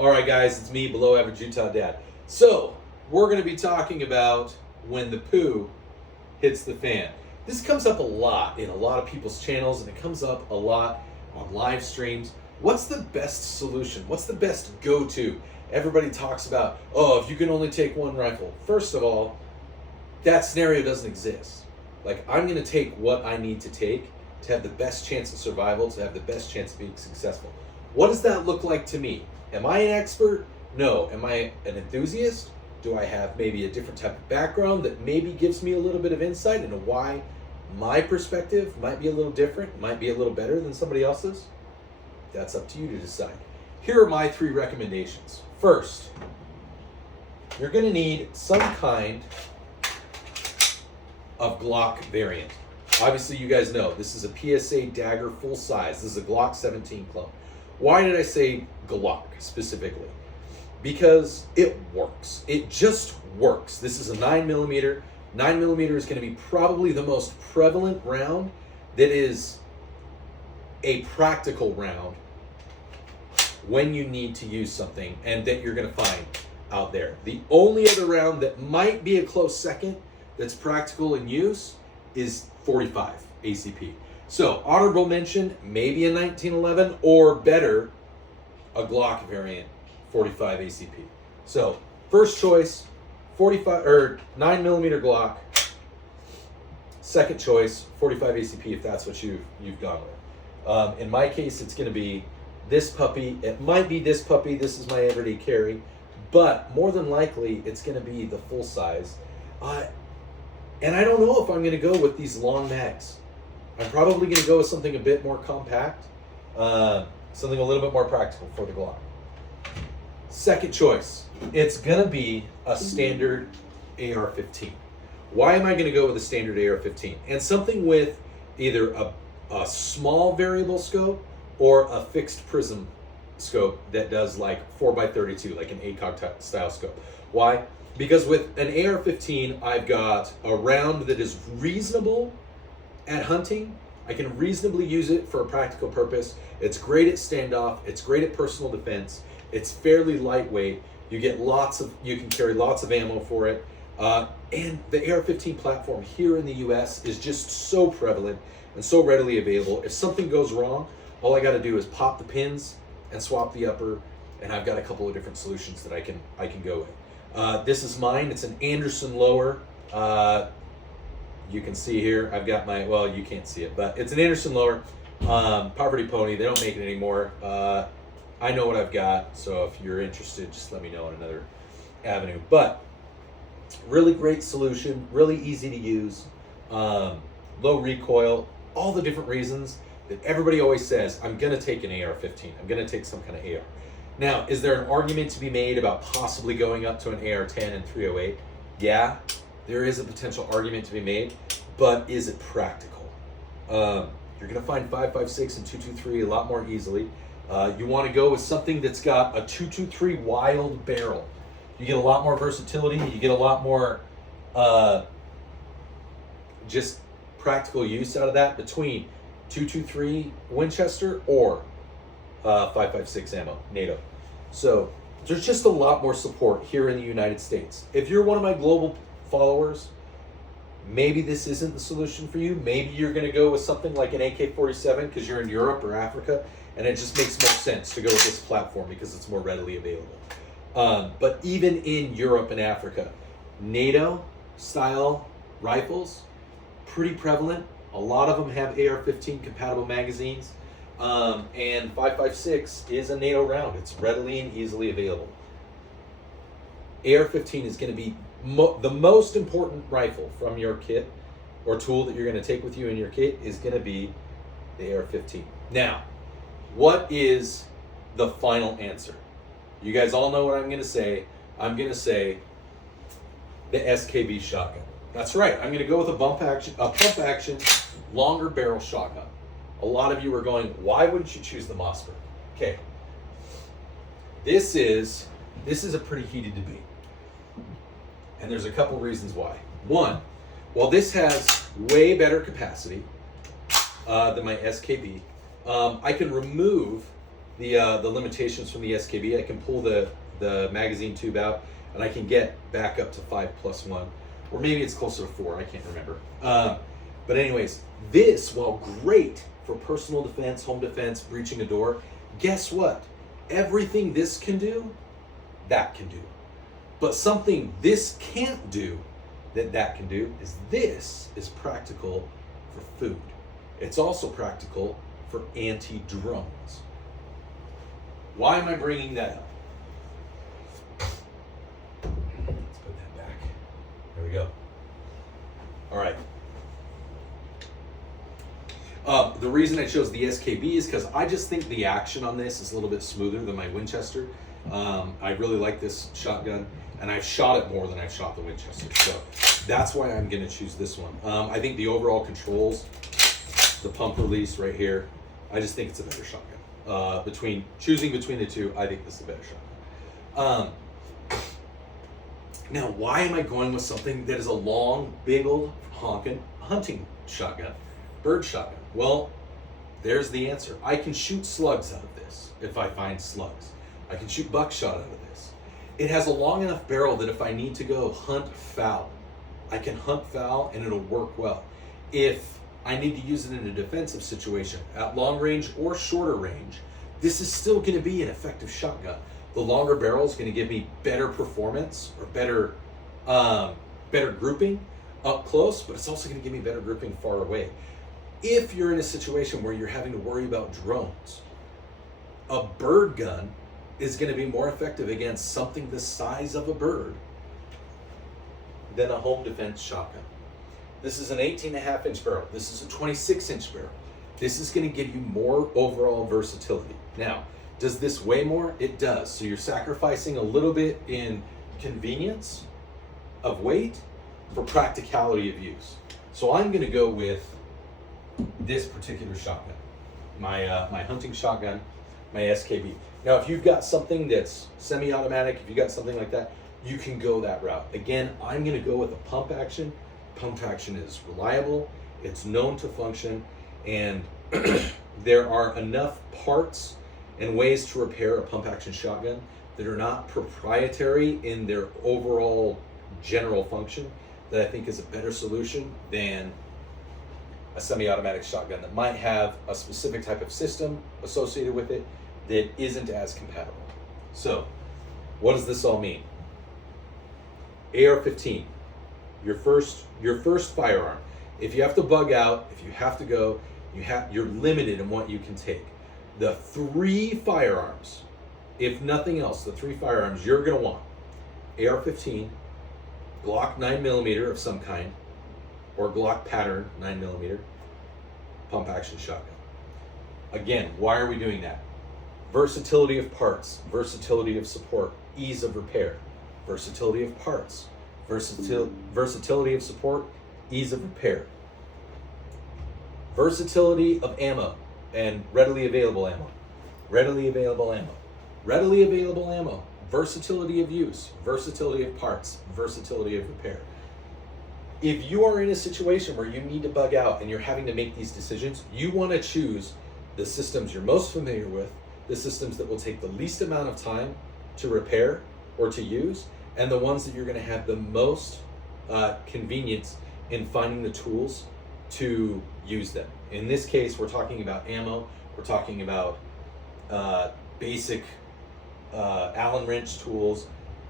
All right, guys, it's me, Below Average Utah Dad. So, we're going to be talking about when the poo hits the fan. This comes up a lot in a lot of people's channels, and it comes up a lot on live streams. What's the best solution? What's the best go-to? Everybody talks about, oh, if you can only take one rifle. First of all, that scenario doesn't exist. Like, I'm going to take what I need to take to have the best chance of survival, to have the best chance of being successful. What does that look like to me? Am I an expert? No. Am I an enthusiast? Do I have maybe a different type of background that maybe gives me a little bit of insight into why my perspective might be a little different, might be a little better than somebody else's? That's up to you to decide. Here are my 3 recommendations. First, you're going to need some kind of Glock variant. Obviously, you guys know this is a PSA Dagger full size. This is a Glock 17 clone. Why did I say Glock specifically? Because it works. It just works. This is a 9mm. 9mm is going to be probably the most prevalent round that is a practical round when you need to use something and that you're going to find out there. The only other round that might be a close second that's practical in use is 45 ACP. So, honorable mention, maybe a 1911 or better, a Glock variant 45 ACP. So, first choice, 45 or 9mm Glock. Second choice, 45 ACP if that's what you've gone with. In my case, it's going to be this puppy. It might be this puppy. This is my everyday carry, but more than likely, it's going to be the full size. And I don't know if I'm going to go with these long mags. I'm probably going to go with something a bit more compact, something a little bit more practical for the Glock. Second choice, it's going to be a standard AR-15. Why am I going to go with a standard AR-15? And something with either a small variable scope or a fixed prism scope that does like 4x32, like an ACOG style scope. Why? Because with an AR-15, I've got a round that is reasonable at hunting. I can reasonably use it for a practical purpose. It's great at standoff. It's great at personal defense. It's fairly lightweight. You can carry lots of ammo for it. And the AR-15 platform here in the US is just so prevalent and so readily available. If something goes wrong, all I got to do is pop the pins and swap the upper, and I've got a couple of different solutions that I can go with. This is mine. It's an Anderson lower. You can see here, I've got my, well, you can't see it, but it's an Anderson lower. Poverty Pony, they don't make it anymore. I know what I've got, so if you're interested, just let me know on another avenue. But really great solution, really easy to use, low recoil, all the different reasons that everybody always says, I'm going to take an AR-15. I'm going to take some kind of AR. Now, is there an argument to be made about possibly going up to an AR-10 and 308? Yeah, there is a potential argument to be made, but is it practical? You're going to find 5.56 and 2.23 a lot more easily. You want to go with something that's got a 2.23 wild barrel. You get a lot more versatility. You get a lot more just practical use out of that between 2.23 Winchester or 5.56 ammo, NATO. So there's just a lot more support here in the United States. If you're one of my global followers, maybe this isn't the solution for you. Maybe you're going to go with something like an AK-47 because you're in Europe or Africa, and it just makes more sense to go with this platform because it's more readily available. But even in Europe and Africa, NATO style rifles, pretty prevalent. A lot of them have AR-15 compatible magazines, and 5.56 is a NATO round. It's readily and easily available. AR-15 is going to be the most important rifle from your kit or tool that you're going to take with you in your kit is going to be the AR-15. Now, what is the final answer? You guys all know what I'm going to say. I'm going to say the SKB shotgun. That's right. I'm going to go with a pump action, longer barrel shotgun. A lot of you are going, why wouldn't you choose the Mossberg? Okay. This is a pretty heated debate. And there's a couple reasons why. One, while this has way better capacity than my SKB, I can remove the limitations from the SKB. I can pull the magazine tube out, and I can get back up to 5+1, or maybe it's closer to 4. I can't remember. But anyways, this, while great for personal defense, home defense, breaching a door, guess what? Everything this can do, that can do. But something this can't do that can do is this is practical for food. It's also practical for anti-drones. Why am I bringing that up? Let's put that back. There we go. All right. The reason I chose the SKB is because I just think the action on this is a little bit smoother than my Winchester. I really like this shotgun, and I've shot it more than I've shot the Winchester. So that's why I'm going to choose this one. I think the overall controls, the pump release right here, I just think it's a better shotgun. Choosing between the two, I think this is a better shotgun. Now, why am I going with something that is a long, big old honking hunting shotgun, bird shotgun? Well, there's the answer. I can shoot slugs out of this if I find slugs. I can shoot buckshot out of this. It has a long enough barrel that if I need to go hunt fowl, I can hunt fowl and it'll work well. If I need to use it in a defensive situation, at long range or shorter range, this is still going to be an effective shotgun. The longer barrel is going to give me better performance or better grouping up close, but it's also going to give me better grouping far away. If you're in a situation where you're having to worry about drones, a bird gun is going to be more effective against something the size of a bird than a home defense shotgun. This is an 18.5-inch barrel. This is a 26-inch barrel. This is going to give you more overall versatility. Now, does this weigh more? It does. So you're sacrificing a little bit in convenience of weight for practicality of use. So I'm going to go with this particular shotgun, my hunting shotgun, my SKB. Now, if you've got something that's semi-automatic, if you got something like that, you can go that route. Again, I'm going to go with a pump action. Pump action is reliable, it's known to function, and there are enough parts and ways to repair a pump action shotgun that are not proprietary in their overall general function that I think is a better solution than a semi-automatic shotgun that might have a specific type of system associated with it that isn't as compatible. So, what does this all mean? AR-15, your first firearm. If you have to bug out, if you have to go, you're limited in what you can take. The 3 firearms, if nothing else, the 3 firearms you're gonna want: AR-15, Glock 9mm of some kind, or Glock pattern 9mm, pump action shotgun. Again, why are we doing that? Versatility of parts, versatility of support, ease of repair. Versatility of parts, versatility of support, ease of repair. Versatility of ammo and readily available ammo. Readily available ammo. Readily available ammo. Versatility of use, versatility of parts, versatility of repair. If you are in a situation where you need to bug out and you're having to make these decisions, you want to choose the systems you're most familiar with, the systems that will take the least amount of time to repair or to use, and the ones that you're going to have the most convenience in finding the tools to use them. In this case, we're talking about ammo, we're talking about basic Allen wrench tools,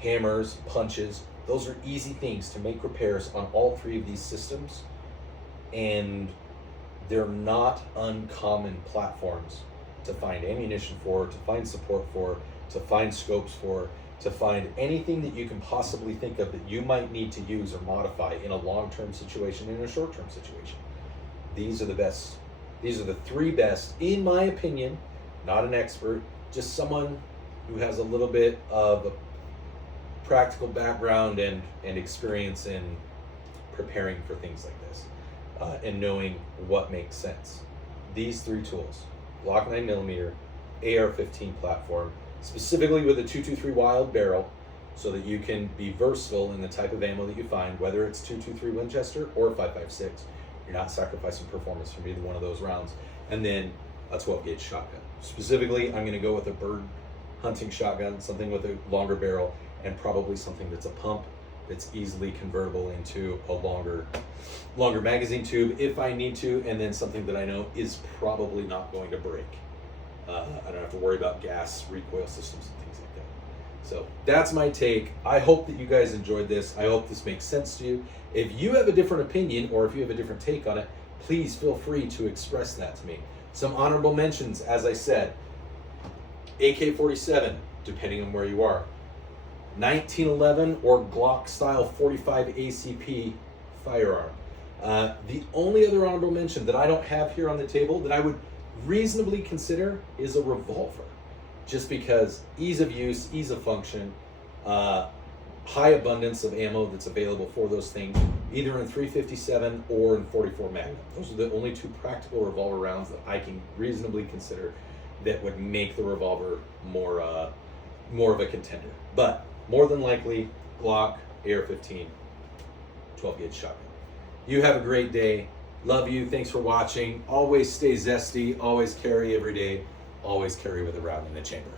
hammers, punches. Those are easy things to make repairs on all 3 of these systems, and they're not uncommon platforms to find ammunition for, to find support for, to find scopes for, to find anything that you can possibly think of that you might need to use or modify in a long-term situation, in a short-term situation. These are the best. These are the 3 best, in my opinion, not an expert, just someone who has a little bit of a practical background and experience in preparing for things like this, and knowing what makes sense. These 3 tools: Glock 9mm, AR-15 platform, specifically with a 223 Wild barrel, so that you can be versatile in the type of ammo that you find, whether it's 223 Winchester or 5.56. You're not sacrificing performance from either one of those rounds. And then a 12 gauge shotgun. Specifically, I'm going to go with a bird hunting shotgun, something with a longer barrel, and probably something that's a pump that's easily convertible into a longer magazine tube if I need to, and then something that I know is probably not going to break. I don't have to worry about gas recoil systems and things like that. So that's my take. I hope that you guys enjoyed this. I hope this makes sense to you. If you have a different opinion or if you have a different take on it, please feel free to express that to me. Some honorable mentions, as I said, AK-47, depending on where you are, 1911 or Glock style 45 ACP firearm. The only other honorable mention that I don't have here on the table that I would reasonably consider is a revolver, just because ease of use, ease of function, high abundance of ammo that's available for those things, either in 357 or in 44 Magnum. Those are the only two practical revolver rounds that I can reasonably consider that would make the revolver more of a contender. But more than likely, Glock, AR-15, 12 gauge shotgun. You have a great day. Love you. Thanks for watching. Always stay zesty. Always carry every day. Always carry with a round in the chamber.